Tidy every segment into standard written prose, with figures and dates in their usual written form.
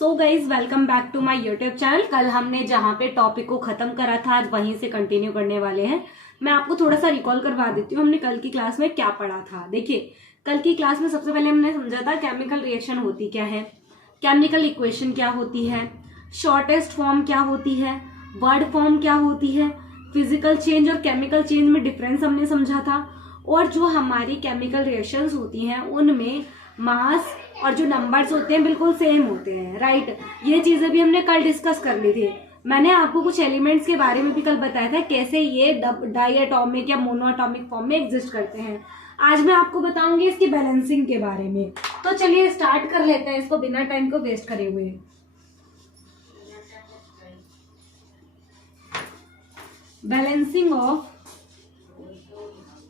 So guys welcome back to my YouTube channel. कल हमने जहाँ पे टॉपिक को खत्म करा था आज वहीं से कंटिन्यू करने वाले हैं। मैं आपको थोड़ा सा रिकॉल करवा देती हूँ हमने कल की क्लास में क्या पढ़ा था। देखिए, कल की क्लास में सबसे पहले हमने समझा था केमिकल रिएक्शन होती क्या है, केमिकल इक्वेशन क्या होती है, शॉर्टेस्ट फॉर्म क्या होती है, वर्ड फॉर्म क्या होती है, फिजिकल चेंज और केमिकल चेंज में डिफरेंस हमने समझा था, और जो हमारी केमिकल रिएक्शंस होती हैं उनमें मास और जो नंबर्स होते हैं बिल्कुल सेम होते हैं, राइट। ये चीजें भी हमने कल डिस्कस कर ली थी। मैंने आपको कुछ एलिमेंट्स के बारे में भी कल बताया था कैसे ये डाई एटॉमिक या मोनोएटॉमिक फॉर्म में एग्जिस्ट करते हैं। आज मैं आपको बताऊंगी इसकी बैलेंसिंग के बारे में। तो चलिए स्टार्ट कर लेते हैं इसको बिना टाइम को वेस्ट करे हुए। Balancing of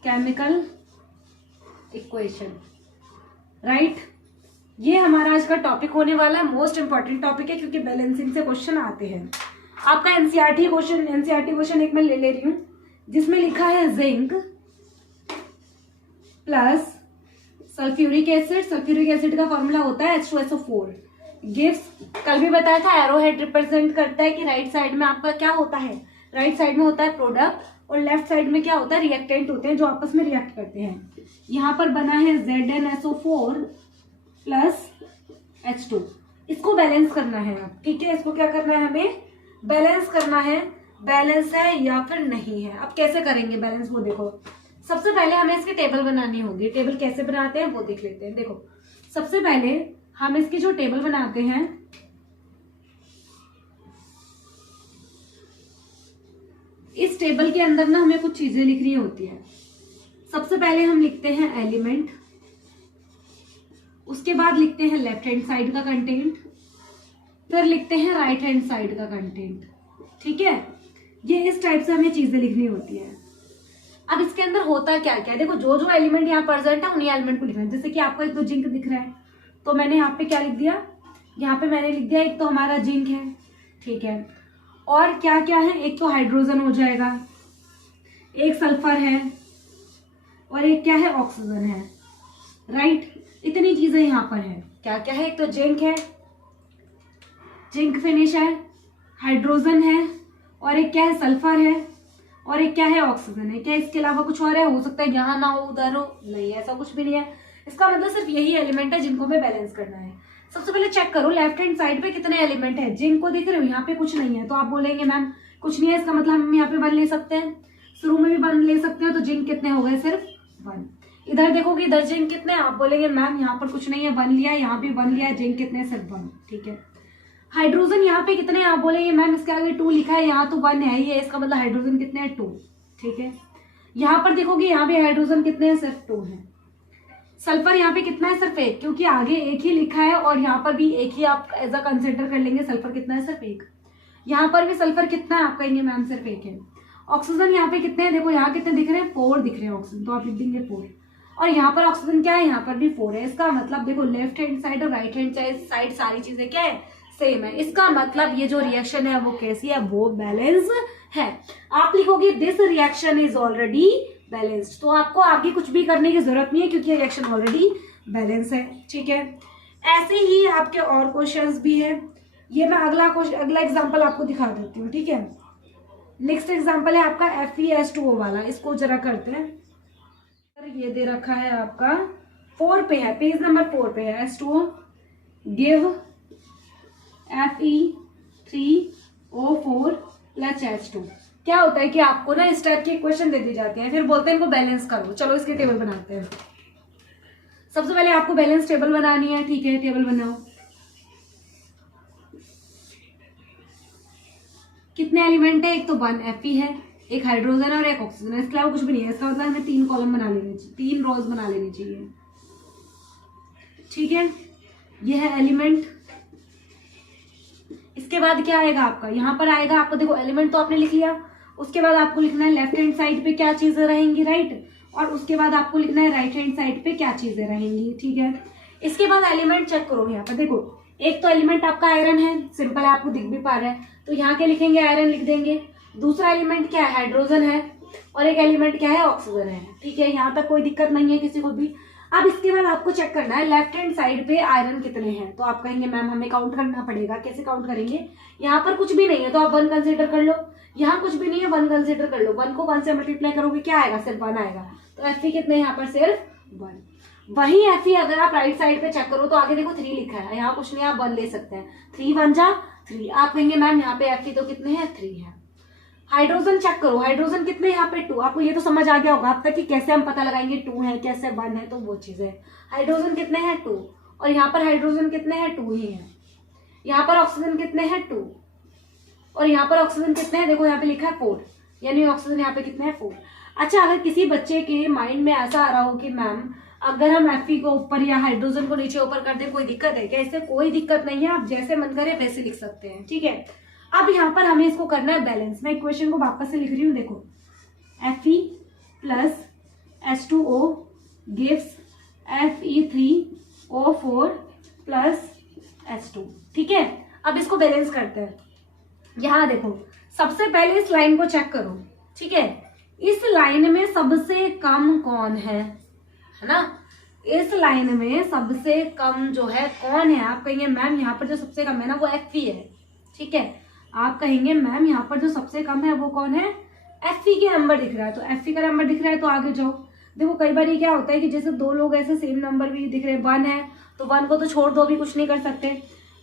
chemical equation, right. ये हमारा आज का टॉपिक होने वाला है, मोस्ट इंपॉर्टेंट टॉपिक है क्योंकि बैलेंसिंग से क्वेश्चन आते हैं। आपका एनसीईआरटी क्वेश्चन एक मैं ले रही हूं जिसमें लिखा है जिंक प्लस सल्फ्यूरिक एसिड का फॉर्मूला होता है H2SO4 गिव्स, कल भी बताया था एरो हेड रिप्रेजेंट करता है कि राइट साइड में आपका क्या होता है, राइट साइड में होता है प्रोडक्ट और लेफ्ट साइड में क्या होता है, रिएक्टेंट होते हैं जो आपस में रिएक्ट करते हैं। यहाँ पर बना है ZnSO4 प्लस H2। इसको बैलेंस करना है आप, ठीक है। इसको क्या करना है, हमें बैलेंस करना है, बैलेंस है या फिर नहीं है। अब कैसे करेंगे बैलेंस, वो देखो। सबसे पहले हमें इसकी टेबल बनानी होगी। टेबल कैसे बनाते हैं वो देख लेते हैं। देखो, सबसे पहले हम इसकी जो टेबल बनाते हैं, इस टेबल के अंदर ना हमें कुछ चीजें लिखनी होती है। सबसे पहले हम लिखते हैं एलिमेंट, उसके बाद लिखते हैं लेफ्ट हैंड साइड का कंटेंट, फिर लिखते हैं राइट हैंड साइड का कंटेंट, ठीक है। ये इस टाइप से हमें चीजें लिखनी होती है। अब इसके अंदर होता क्या क्या, देखो जो जो एलिमेंट यहाँ प्रेजेंट है उन्हीं एलिमेंट को लिखना है। जैसे कि आपको एक तो जिंक दिख रहा है तो मैंने यहाँ पे क्या लिख दिया, यहाँ पे मैंने लिख दिया एक तो हमारा जिंक है, ठीक है। और क्या क्या है, एक तो हाइड्रोजन हो जाएगा, एक सल्फर है और एक क्या है, ऑक्सीजन है, राइट। इतनी चीजें यहाँ पर है। क्या क्या है, एक तो जिंक है, जिंक फिनिश है, हाइड्रोजन है और एक क्या है, सल्फर है और एक क्या है, ऑक्सीजन है। क्या इसके अलावा कुछ और है, हो सकता है यहाँ ना हो उधर हो, नहीं ऐसा कुछ भी नहीं है। इसका मतलब सिर्फ यही एलिमेंट है जिनको हमें बैलेंस करना है। सबसे पहले चेक करो लेफ्ट हैंड साइड पे कितने एलिमेंट है। जिंक को देख रहे हो, यहाँ पे कुछ नहीं है तो आप बोलेंगे मैम कुछ नहीं है, इसका मतलब हम यहाँ पे 1 ले सकते हैं, शुरू में भी 1 ले सकते हो। तो जिंक कितने हो गए, सिर्फ 1। इधर देखोगे, इधर जिंक कितने, आप बोलेंगे मैम यहाँ पर कुछ नहीं है, 1 लिया, यहाँ भी 1 लिया, जिंक कितने, सिर्फ 1, ठीक है। हाइड्रोजन यहाँ पे कितने, आप बोलेंगे मैम इसके आगे 2 लिखा है, यहाँ तो 1 है ही है, इसका मतलब हाइड्रोजन कितने हैं, 2, ठीक है। यहाँ पर देखोगे, यहाँ भी हाइड्रोजन कितने हैं, सिर्फ 2 है। सल्फर यहाँ पे कितना है, सिर्फ 1, क्योंकि आगे एक ही लिखा है और यहाँ पर भी एक ही आप एज अ कंसिडर कर लेंगे। सल्फर कितना है, सिर्फ 1। यहाँ पर भी सल्फर कितना है, आप कहेंगे मैम सिर्फ 1 है। ऑक्सीजन यहाँ पे कितने हैं, देखो यहाँ कितने दिख रहे हैं, 4 दिख रहे हैं ऑक्सीजन, तो आप लिख देंगे 4। और यहाँ पर ऑक्सीजन क्या है, यहाँ पर भी 4 है। इसका मतलब देखो लेफ्ट हैंड साइड और राइट हैंड साइड सारी चीजें क्या है, सेम है। इसका मतलब ये जो रिएक्शन है वो कैसी है, वो बैलेंस है। आप लिखोगे this reaction is already balanced, तो आपको आगे कुछ भी करने की जरूरत नहीं है क्योंकि रिएक्शन ऑलरेडी बैलेंस है, ठीक है। ऐसे ही आपके और क्वेश्चंस भी है। ये मैं अगला एग्जांपल आपको दिखा देती हूँ, ठीक है। नेक्स्ट एग्जांपल है आपका FeS2O वाला, इसको जरा करते हैं। ये दे रखा है आपका 4 पे है, पेज नंबर 4 पे है। H2O give Fe3O4 plus H2। क्या होता है कि आपको ना इस टाइप के इक्वेशन दे दी जाती है, फिर बोलते हैं इनको बैलेंस करो। चलो इसकी टेबल बनाते हैं। सबसे पहले आपको बैलेंस टेबल बनानी है, ठीक है। टेबल बनाओ। कितने एलिमेंट है, एक तो 1 Fe है, एक हाइड्रोजन है और एक ऑक्सीजन है। इसके अलावा कुछ भी नहीं है। इसका मतलब हमें 3 कॉलम बना लेने चाहिए, 3 रोज बना लेनी चाहिए, ठीक है। ये है एलिमेंट। इसके बाद क्या आएगा आपका, यहाँ पर आएगा आपको, देखो एलिमेंट तो आपने लिख लिया। उसके बाद आपको लिखना है लेफ्ट हैंड साइड पे क्या चीजें रहेंगी, राइट। और उसके बाद आपको लिखना है राइट हैंड साइड पे क्या चीजें रहेंगी, ठीक है। इसके बाद एलिमेंट चेक करो। यहाँ पर देखो एक तो एलिमेंट आपका आयरन है, सिंपल है, आपको दिख भी पा रहा है, तो यहाँ के लिखेंगे आयरन लिख देंगे। दूसरा एलिमेंट क्या है, हाइड्रोजन है, और एक एलिमेंट क्या है, ऑक्सीजन है, ठीक है। यहाँ तक कोई दिक्कत नहीं है किसी को भी। अब इसके बाद आपको चेक करना है लेफ्ट हैंड साइड पे आयरन कितने हैं। तो आप कहेंगे मैम हमें काउंट करना पड़ेगा, कैसे काउंट करेंगे? यहाँ पर कुछ भी नहीं है तो आप 1 कंसिडर कर लो, यहाँ कुछ भी नहीं है 1 कंसिडर कर लो, 1 को 1 से मल्टीप्लाई करोगे क्या आएगा? सिर्फ 1 आएगा। तो Fe कितने यहाँ पर? सिर्फ 1। वही Fe अगर आप राइट साइड पे चेक करो तो आगे देखो 3 लिखा है, यहाँ कुछ नहीं, आप 1 ले सकते हैं। 3 1 जा 3। आप कहेंगे मैम यहाँ पे Fe तो कितने हैं? 3 है। हाइड्रोजन चेक करो, हाइड्रोजन कितने यहाँ पे? 2। आपको ये तो समझ आ गया होगा अब तक कि कैसे हम पता लगाएंगे 2 है कैसे 1 है, तो वो चीज है। हाइड्रोजन कितने हैं? 2। और यहाँ पर हाइड्रोजन कितने हैं? 2 ही है। यहाँ पर ऑक्सीजन कितने हैं? 2। और यहाँ पर ऑक्सीजन कितने हैं? देखो यहाँ पे लिखा है 4, यानी ऑक्सीजन यहाँ पे कितने हैं? 4। अच्छा, अगर किसी बच्चे के माइंड में ऐसा आ रहा हो कि मैम अगर हम Fe को ऊपर या हाइड्रोजन को नीचे ऊपर कर दे कोई दिक्कत है क्या? इससे कोई दिक्कत नहीं है, आप जैसे मन करे वैसे लिख सकते हैं, ठीक है। अब यहाँ पर हमें इसको करना है बैलेंस। मैं इक्वेशन को वापस से लिख रही हूँ, देखो Fe plus H2O gives Fe3O4 plus H2, ठीक है। अब इसको बैलेंस करते हैं। यहाँ देखो सबसे पहले इस लाइन को चेक करो, ठीक है। इस लाइन में सबसे कम कौन है ना? इस लाइन में सबसे कम जो है कौन है? आप कहेंगे मैम यहाँ पर जो सबसे कम है ना वो Fe है, ठीक है। आप कहेंगे मैम यहाँ पर जो सबसे कम है वो कौन है? Fe के नंबर दिख रहा है, तो Fe का नंबर दिख रहा है तो आगे जाओ। देखो कई बार ये क्या होता है कि जैसे 2 लोग ऐसे सेम नंबर भी दिख रहे हैं, 1 है तो 1 को तो छोड़ दो, भी कुछ नहीं कर सकते।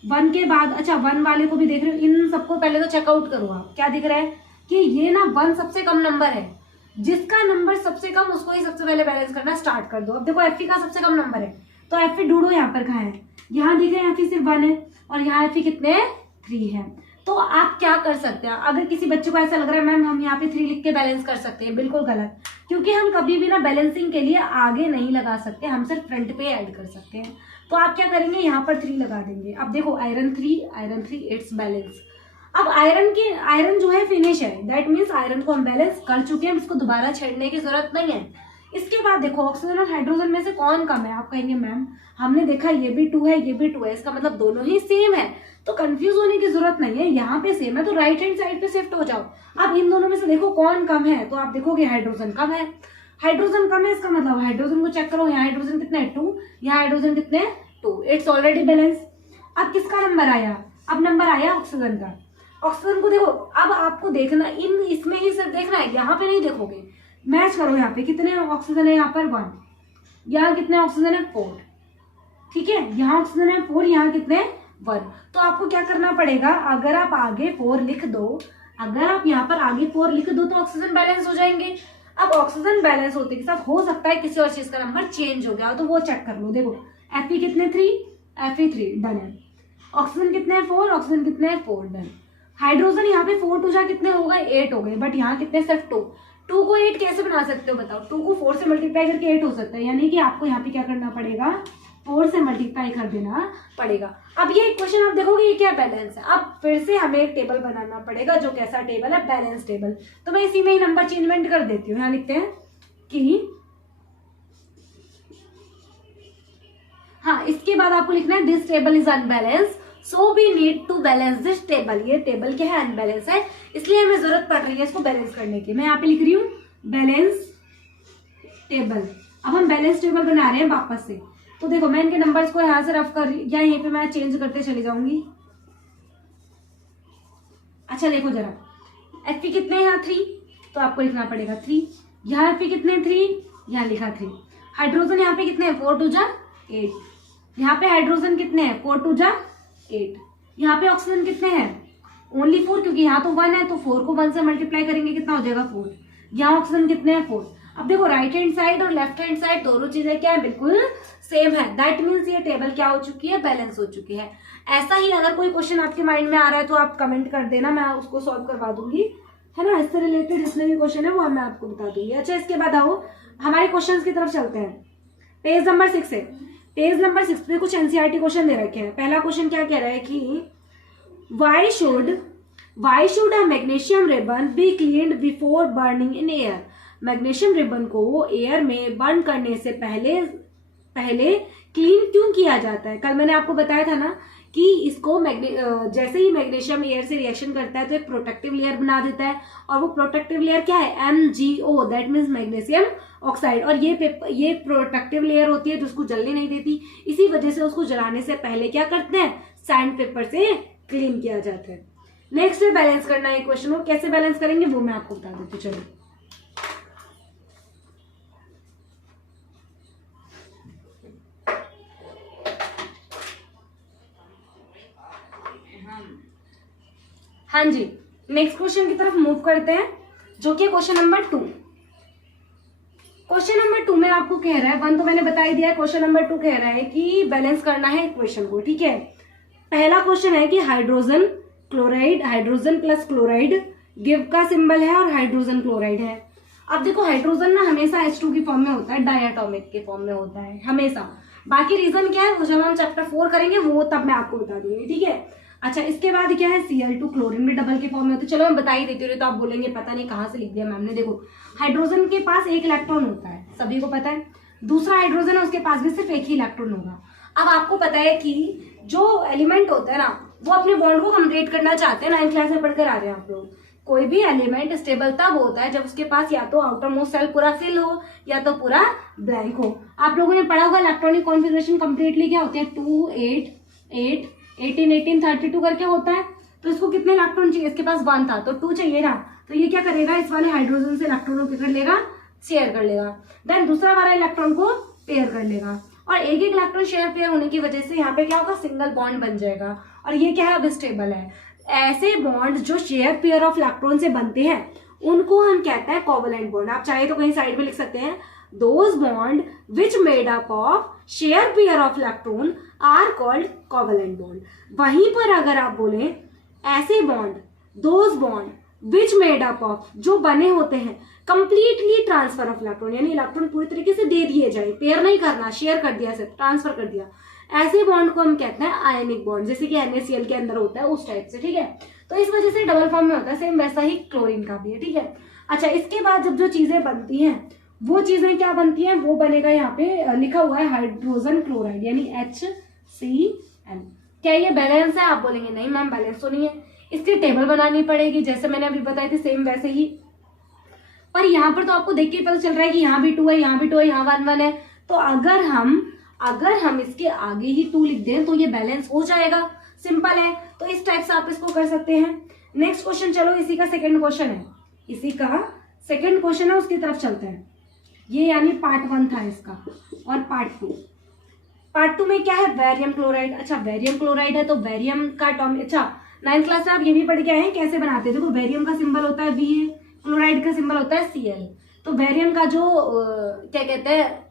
1 के बाद अच्छा 1 वाले को भी देख रहे हो, इन सबको पहले तो चेकआउट करो आप। क्या दिख रहा है कि ये ना 1 सबसे कम नंबर है, जिसका नंबर सबसे कम उसको ही सबसे पहले बैलेंस करना स्टार्ट कर दो। अब देखो Fe का सबसे कम नंबर है तो Fe ढूंढो यहाँ पर कहाँ है? यहाँ दिख रहे हैं Fe सिर्फ 1 है और यहाँ Fe कितने हैं? 3 है। तो आप क्या कर सकते हैं, अगर किसी बच्चे को ऐसा लग रहा है मैम हम यहाँ पे 3 लिख के बैलेंस कर सकते हैं, बिल्कुल गलत। क्योंकि हम कभी भी ना बैलेंसिंग के लिए आगे नहीं लगा सकते, हम सिर्फ फ्रंट पे ऐड कर सकते हैं। तो आप क्या करेंगे, यहाँ पर 3 लगा देंगे। अब देखो आयरन 3 इट्स बैलेंस। अब आयरन जो है फिनिश है, दैट मीन्स आयरन को हम बैलेंस कर चुके हैं, इसको दोबारा छेड़ने की जरूरत नहीं है। इसके बाद देखो ऑक्सीजन और हाइड्रोजन में से कौन कम है? आप कहेंगे मैम हमने देखा ये भी 2 है ये भी 2 है, इसका मतलब दोनों ही सेम है, तो कंफ्यूज होने की जरूरत नहीं है। यहाँ पे सेम है तो राइट हैंड साइड पे शिफ्ट हो जाओ। अब इन दोनों में से देखो कौन कम है, तो आप देखोगे हाइड्रोजन कम है। हाइड्रोजन कम है इसका मतलब हाइड्रोजन को चेक करो, यहाँ हाइड्रोजन कितने हैं? 2। यहाँ हाइड्रोजन कितने हैं? 2। It's already balance. अब किसका नंबर आया? अब नंबर आया ऑक्सीजन का। ऑक्सीजन को देखो, अब आपको देखना इसमें ही सिर्फ देखना है, यहाँ पे नहीं देखोगे। मैच करो, यहाँ पे कितने ऑक्सीजन है? यहाँ पर 1। यहाँ कितने ऑक्सीजन है? 4, ठीक है। यहाँ ऑक्सीजन है 4, यहाँ कितने? 1। तो आपको क्या करना पड़ेगा, अगर आप आगे 4 लिख दो, अगर आप यहाँ पर आगे 4 लिख दो तो ऑक्सीजन बैलेंस हो जाएंगे। अब ऑक्सीजन बैलेंस होते के साथ हो सकता है किसी और चीज का नंबर चेंज हो गया तो वो चेक कर लो। देखो Fe कितने? 3, Fe3 डन है। ऑक्सीजन कितने हैं? 4, ऑक्सीजन कितने हैं? 4 डन। हाइड्रोजन यहाँ पे 4 2 जा कितने हो गए? 8 हो गए, बट यहाँ कितने? सिर्फ 2। 2 को 8 कैसे बना सकते हो बताओ? 2 को 4 से मल्टीप्लाई करके 8 हो सकता है, यानी कि आपको यहाँ पे क्या करना पड़ेगा? 4 से मल्टीप्लाई कर देना पड़ेगा। अब ये इक्वेशन आप देखोगे ये क्या? बैलेंस है। अब फिर से हमें एक टेबल बनाना पड़ेगा, जो कैसा टेबल है? Balance table. तो मैं इसी में ही नंबर चेंजमेंट कर देती हूँ। यहाँ लिखते हैं कि हाँ, इसके बाद आपको लिखना है this table is unbalance so we need to balance this table. ये टेबल क्या है? अनबैलेंस है, इसलिए हमें जरूरत पड़ रही है इसको बैलेंस करने की। मैं यहाँ पे लिख रही हूँ बैलेंस टेबल। अब हम बैलेंस टेबल बना रहे हैं वापस से। तो देखो मैं इनके नंबर्स को यहाँ से रफ कर या यहीं पे मैं चेंज करते चली जाऊंगी। अच्छा देखो जरा, Fe कितने हैं? यहाँ 3, तो आपको लिखना पड़ेगा 3। यहाँ Fe कितने? 3, यहाँ लिखा 3। हाइड्रोजन यहाँ पे कितने हैं? 4 2 जा 8। यहाँ पे हाइड्रोजन कितने हैं? 4 2 जा 8। यहाँ पे ऑक्सीजन कितने हैं? ओनली 4, क्योंकि यहाँ तो 1 है तो 4 को 1 से मल्टीप्लाई करेंगे कितना हो जाएगा? 4। यहाँ ऑक्सीजन कितने हैं? 4। अब देखो राइट हैंड साइड और लेफ्ट हैंड साइड दोनों चीजें क्या है? बिल्कुल सेम है। दैट मीन्स ये टेबल क्या हो चुकी है? बैलेंस हो चुकी है। ऐसा ही अगर कोई क्वेश्चन आपके माइंड में आ रहा है तो आप कमेंट कर देना, मैं उसको सॉल्व करवा दूंगी, है ना। इससे रिलेटेड जितने भी क्वेश्चन है वो मैं आपको बता दूंगी। अच्छा इसके बाद आओ हमारे क्वेश्चन की तरफ चलते हैं। पेज नंबर 6 है। पेज नंबर 6 पे कुछ एनसीईआरटी क्वेश्चन दे रखे हैं। पहला क्वेश्चन क्या कह रहा है कि why should a magnesium ribbon be cleaned before burning in air. Magnesium ribbon को एयर में बर्न करने से पहले क्लीन क्यों किया जाता है? कल मैंने आपको बताया था ना कि इसको जैसे ही मैग्नीशियम एयर से रिएक्शन करता है तो एक प्रोटेक्टिव लेयर बना देता है, और वो प्रोटेक्टिव लेयर क्या है, MgO, that means magnesium oxide. और ये प्रोटेक्टिव लेयर होती है जो उसको जलने नहीं देती, इसी वजह से उसको जलाने से पहले क्या करते हैं, सैंड पेपर से क्लीन किया जाता है। नेक्स्ट है बैलेंस करना है क्वेश्चन को, कैसे बैलेंस करेंगे वो मैं आपको बता देती हूँ। चलो हाँ जी, नेक्स्ट क्वेश्चन की तरफ मूव करते हैं, जो कि क्वेश्चन नंबर 2। क्वेश्चन नंबर 2 में आपको कह रहा है, 1 तो मैंने बता ही दिया है, क्वेश्चन नंबर 2 कह रहा है कि बैलेंस करना है इक्वेशन को। ठीक है, पहला क्वेश्चन है कि hydrogen chloride, hydrogen plus chloride give का सिंबल है और हाइड्रोजन क्लोराइड है। अब देखो हाइड्रोजन ना हमेशा H2 की फॉर्म में होता है, डायटोमिक के फॉर्म में होता है हमेशा। बाकी रीजन क्या है वो जब हम चैप्टर 4 करेंगे वो तब मैं आपको बता दूंगी। ठीक है, अच्छा इसके बाद क्या है, Cl2 क्लोरीन भी डबल के फॉर्म में होता है। चलो मैं बता ही देती हूँ, तो आप बोलेंगे पता नहीं कहाँ से लिख दिया मैम ने। देखो हाइड्रोजन के पास एक इलेक्ट्रॉन होता है, सभी को पता है। दूसरा हाइड्रोजन है उसके पास भी सिर्फ एक ही इलेक्ट्रॉन होगा। अब आपको पता है कि जो एलिमेंट होता है ना वो अपने बॉन्ड को कंप्लीट करना चाहते हैं, 9th क्लास में पढ़कर आ रहे हैं आप लोग। कोई भी एलिमेंट स्टेबल तब होता है जब उसके पास या तो आउटर मोस्ट सेल पूरा फिल हो या तो पूरा ब्लैंक हो। आप लोगों ने पढ़ा होगा इलेक्ट्रॉनिक कॉन्फ़िगरेशन कंप्लीटली क्या होती है, 2 8 8 18 18 32 करके होता है। तो इसको कितने इलेक्ट्रॉन चाहिए, इसके पास 1 था तो 2 चाहिए ना, तो ये क्या करेगा, इस वाले हाइड्रोजन से इलेक्ट्रॉन को कर लेगा, शेयर कर लेगा। देन दूसरा वाला इलेक्ट्रॉन को पेयर कर लेगा, और एक एक इलेक्ट्रॉन शेयर पेयर होने की वजह से यहाँ पे क्या होगा, सिंगल बॉन्ड बन जाएगा। और ये क्या है, अब स्टेबल है। ऐसे बॉन्ड जो शेयर पेयर ऑफ इलेक्ट्रॉन से बनते हैं उनको हम कहते हैं कोवलेंट बॉन्ड। आप चाहे तो कहीं साइड में लिख सकते हैं, those bond which made up of share pair of electron are called covalent bond. वहीं पर अगर आप बोले ऐसे bond, those bond which made up of, जो बने होते हैं कंप्लीटली ट्रांसफर ऑफ इलेक्ट्रॉन, यानी इलेक्ट्रॉन पूरी तरीके से दे दिए जाए, पेयर नहीं करना, शेयर कर दिया, सिर्फ ट्रांसफर कर दिया, ऐसे बॉन्ड को हम कहते हैं आयनिक बॉन्ड, जैसे कि NaCl के अंदर होता है उस टाइप से। ठीक है, तो इस वजह से डबल फॉर्म में होता है, सेम वैसा ही क्लोरीन का भी है। ठीक है, अच्छा इसके बाद जब जो चीजें बनती हैं वो चीजें क्या बनती हैं, वो बनेगा, यहाँ पे लिखा हुआ है हाइड्रोजन क्लोराइड यानी HCl। क्या ये बैलेंस है, आप बोलेंगे नहीं मैम बैलेंस तो नहीं है, इसकी टेबल बनानी पड़ेगी जैसे मैंने अभी बताई थी, सेम वैसे ही। पर यहाँ पर तो आपको देख के पता चल रहा है कि यहाँ भी 2 है, यहाँ भी 2 है, यहाँ 1 1 है। तो अगर हम इसके आगे ही 2 लिख दें तो ये बैलेंस हो जाएगा, सिंपल है। तो इस टाइप से आप इसको कर सकते हैं। नेक्स्ट क्वेश्चन, चलो इसी का सेकंड क्वेश्चन है, इसी का सेकंड क्वेश्चन है, उसकी तरफ चलते हैं। ये यानी पार्ट 1 था इसका, और पार्ट 2 में क्या है, बैरियम क्लोराइड। अच्छा बैरियम क्लोराइड है तो बैरियम का टॉम, अच्छा 9th क्लास में आप ये भी पढ़ के आए हैं कैसे बनाते हैं। देखो बैरियम का सिंबल होता है Ba, क्लोराइड का सिंबल होता है Cl। तो बैरियम का जो क्या कहते हैं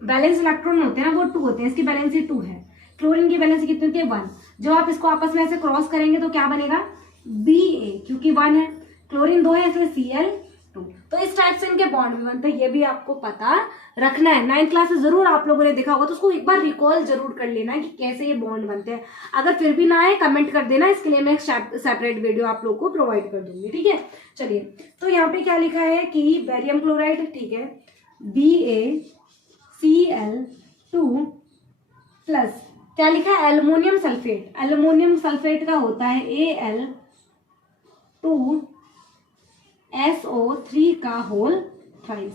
बैलेंस इलेक्ट्रॉन होते हैं ना वो 2 होते हैं, इसकी बैलेंसी 2 है। क्लोरीन की बैलेंसी कितनी होती है, 1। जब आप इसको आपस में ऐसे क्रॉस करेंगे तो क्या बनेगा, Ba, क्योंकि 1 है, क्लोरीन 2 है इसलिए Cl2। तो इस टाइप से इनके बॉन्ड भी बनते हैं, ये भी आपको पता रखना है। 9th क्लास में जरूर आप लोगों ने देखा होगा, तो उसको एक बार रिकॉल जरूर कर लेना है कि कैसे ये बॉन्ड बनते हैं। अगर फिर भी ना आए कमेंट कर देना, इसके लिए मैं एक सेपरेट वीडियो आप लोग को प्रोवाइड कर दूंगी। ठीक है, चलिए तो यहाँ पे क्या लिखा है कि बैरियम क्लोराइड, ठीक है, BaCl2 प्लस क्या लिखा है, एल्युमिनियम सल्फेट। एल्युमिनियम सल्फेट का होता है Al2SO3 का होल थ्राइस।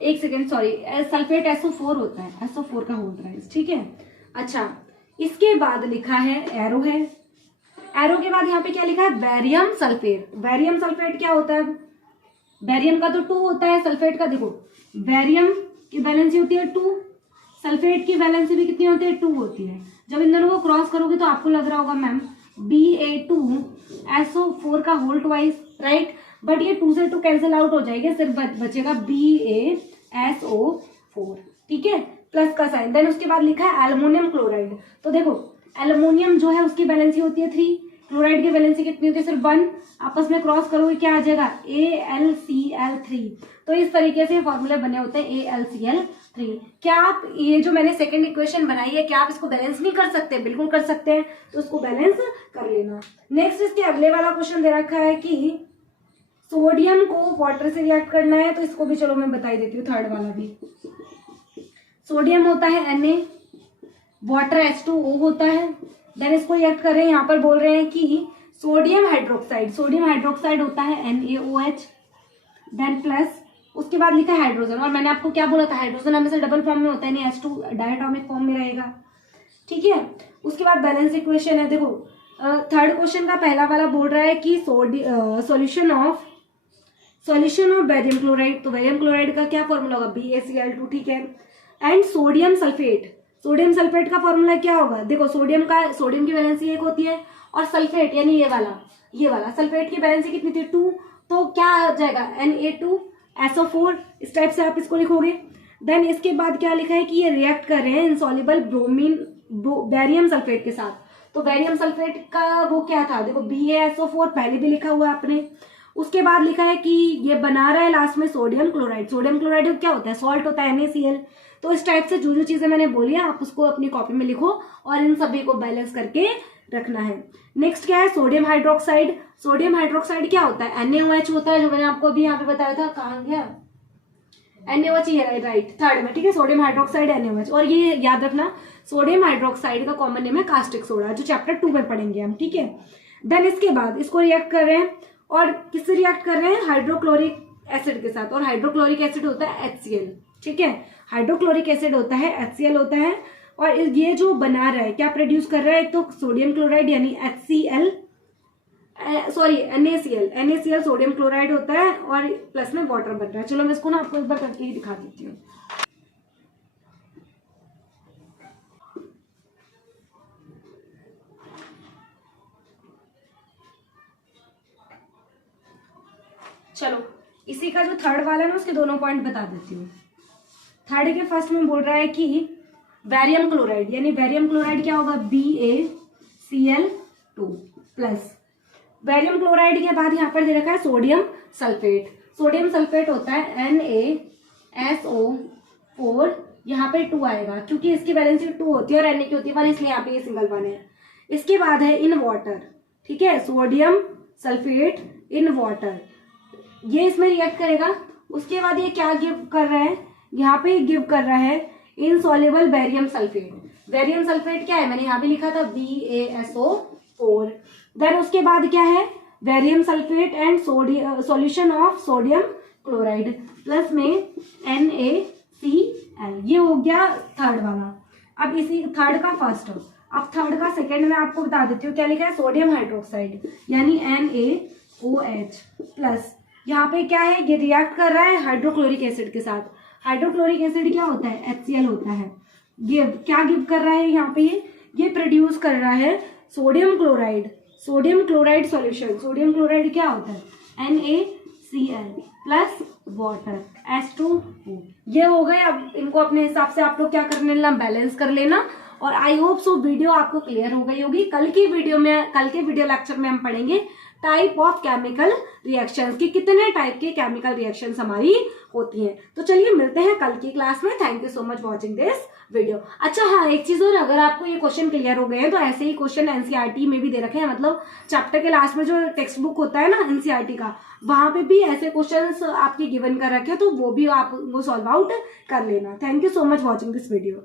एक सेकेंड, सॉरी, सल्फेट SO4 होता है, SO4 का होल थ्राइस। ठीक है, अच्छा इसके बाद लिखा है एरो है, एरो के बाद यहाँ पे क्या लिखा है, बैरियम सल्फेट। बैरियम सल्फेट क्या होता है, बैरियम का तो 2 होता है, सल्फेट का देखो बैरियम की बैलेंसी होती है 2, सल्फेट की बैलेंसी भी कितनी होती है, 2 होती है। जब इन दोनों को क्रॉस करोगे तो आपको लग रहा होगा मैम Ba2SO4 का होल ट्वाइस, राइट। बट ये 2 से 2 कैंसिल आउट हो जाएगा, सिर्फ बचेगा BaSO4। ठीक है, प्लस का साइन। देन उसके बाद लिखा है एल्युमिनियम क्लोराइड। तो देखो एल्युमिनियम जो है उसकी बैलेंसी होती है 3, क्लोराइड की बैलेंसी कितनी होती है, सिर्फ 1। आपस में क्रॉस करोगे क्या आ जाएगा, AlCl3। तो इस तरीके से फॉर्मूले बने होते हैं AlCl3। क्या आप ये जो मैंने सेकंड इक्वेशन बनाई है, क्या आप इसको बैलेंस नहीं कर सकते, बिल्कुल कर सकते हैं, तो उसको बैलेंस कर लेना। नेक्स्ट इसके अगले वाला क्वेश्चन दे रखा है कि सोडियम को वाटर से रिएक्ट करना है, तो इसको भी चलो मैं बता ही देती हूँ, थर्ड वाला भी। सोडियम होता है Na, वाटर H2O होता है। देन इसको रिएक्ट कर रहे हैं, यहाँ पर बोल रहे हैं कि सोडियम हाइड्रोक्साइड होता है NaOH। देन प्लस उसके बाद लिखा है हाइड्रोजन, और मैंने आपको क्या बोला था, हाइड्रोजन हमेशा डबल फॉर्म में होता है, नहीं H2 डायटोमिक फॉर्म में रहेगा। ठीक है, उसके बाद बैलेंस इक्वेशन है। देखो थर्ड क्वेश्चन का पहला वाला बोल रहा है कि सॉल्यूशन ऑफ बेरियम क्लोराइड, तो बेरियम क्लोराइड का क्या फॉर्मूला होगा, BaCl2। ठीक है, एंड सोडियम सल्फेट का फॉर्मूला क्या होगा, देखो सोडियम की वैलेंसी 1 होती है, और सल्फेट यानी ये वाला सल्फेट की वैलेंसी कितनी थी, 2, तो क्या आ जाएगा Na2SO4, इस टाइप से आप इसको लिखोगे। देन इसके बाद क्या लिखा है कि ये रिएक्ट कर रहे हैं इनसॉल्युबल बैरियम सल्फेट के साथ, तो बैरियम सल्फेट का वो क्या था, देखो BaSO4 पहले भी लिखा हुआ है आपने। उसके बाद लिखा है कि ये बना रहा है लास्ट में सोडियम क्लोराइड क्या होता है, सॉल्ट होता है NaCl। तो इस टाइप से जो चीजें मैंने बोली है आप उसको अपनी कॉपी में लिखो और इन सभी को बैलेंस करके रखना है। नेक्स्ट क्या है, सोडियम हाइड्रोक्साइड क्या होता है, NaOH होता है, जो मैंने आपको अभी यहाँ पे बताया था, कहाँ गया, NaOH ही है, राइट, थर्ड में। ठीक है, सोडियम हाइड्रोक्साइड NaOH, और ये याद रखना सोडियम हाइड्रोक्साइड का कॉमन नेम है कास्टिक सोडा, जो चैप्टर 2 में पढ़ेंगे हम। ठीक है, देन इसके बाद इसको रिएक्ट कर रहे हैं, और किससे रिएक्ट कर रहे हैं, हाइड्रोक्लोरिक एसिड के साथ, और हाइड्रोक्लोरिक एसिड होता है HCl। ठीक है, हाइड्रोक्लोरिक एसिड होता है HCl होता है, और ये जो बना रहा है क्या प्रोड्यूस कर रहा है, एक तो सोडियम क्लोराइड यानी NaCl सोडियम क्लोराइड होता है, और प्लस में वाटर बन रहा है। चलो मैं इसको ना आपको एक बार करके ही दिखा देती हूँ। चलो इसी का जो थर्ड वाला है ना, उसके दोनों पॉइंट बता देती हूँ। थर्ड के फर्स्ट में बोल रहा है कि बैरियम क्लोराइड क्या होगा, BaCl2 प्लस। बैरियम क्लोराइड के बाद यहाँ पर दे रखा है सोडियम सल्फेट होता है NaSO4, यहाँ पे 2 आएगा क्योंकि इसकी वैलेंसी 2 होती है और Na की होती है 1, इसलिए यहाँ पे ये सिंगल 1 है। इसके बाद है इन वाटर, ठीक है, सोडियम सल्फेट इन वाटर, ये इसमें रिएक्ट करेगा। उसके बाद ये क्या गिव कर रहा है, यहाँ पे गिव कर रहा है इनसॉल्युबल बैरियम सल्फेट क्या है, मैंने यहाँ भी लिखा था BaSO4। देन उसके बाद क्या है, barium sulphate and solution of sodium chloride plus में NaCl, ये हो गया थर्ड वाला। अब इसी थर्ड का फर्स्ट, अब थर्ड का सेकेंड में आपको बता देती हूँ क्या लिखा है, सोडियम हाइड्रोक्साइड यानी NaOH प्लस, यहाँ पे क्या है, ये रिएक्ट कर रहा है हाइड्रोक्लोरिक एसिड के साथ। हाइड्रोक्लोरिक एसिड क्या होता है, HCl होता है। क्या गिव कर रहा है यहाँ पे, ये प्रोड्यूस कर रहा है sodium chloride solution. Sodium chloride क्या होता है, NaCl प्लस वाटर H2O। ये हो गए। अब इनको अपने हिसाब से आप लोग क्या करने लेना, बैलेंस कर लेना। और आई होप सो वीडियो आपको क्लियर हो गई होगी। कल के वीडियो लेक्चर में हम पढ़ेंगे टाइप ऑफ केमिकल रिएक्शंस की, कितने टाइप के केमिकल रिएक्शंस हमारी होती हैं। तो चलिए मिलते हैं कल की क्लास में। Thank you so much watching this video. अच्छा हाँ, एक चीज और, अगर आपको ये क्वेश्चन क्लियर हो गए हैं तो ऐसे ही क्वेश्चन एनसीईआरटी में भी दे रखे हैं, मतलब चैप्टर के लास्ट में जो टेक्स्ट बुक होता है ना एनसीईआरटी का, वहां पे भी ऐसे क्वेश्चंस आपके गिवन कर रखे हैं, तो वो भी आप वो सॉल्व आउट कर लेना। Thank you so much watching this video.